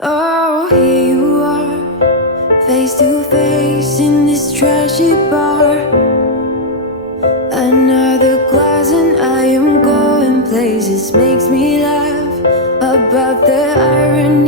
Oh, here you are, face to face in this trashy bar. Another glass and I am going places. Makes me laugh about the irony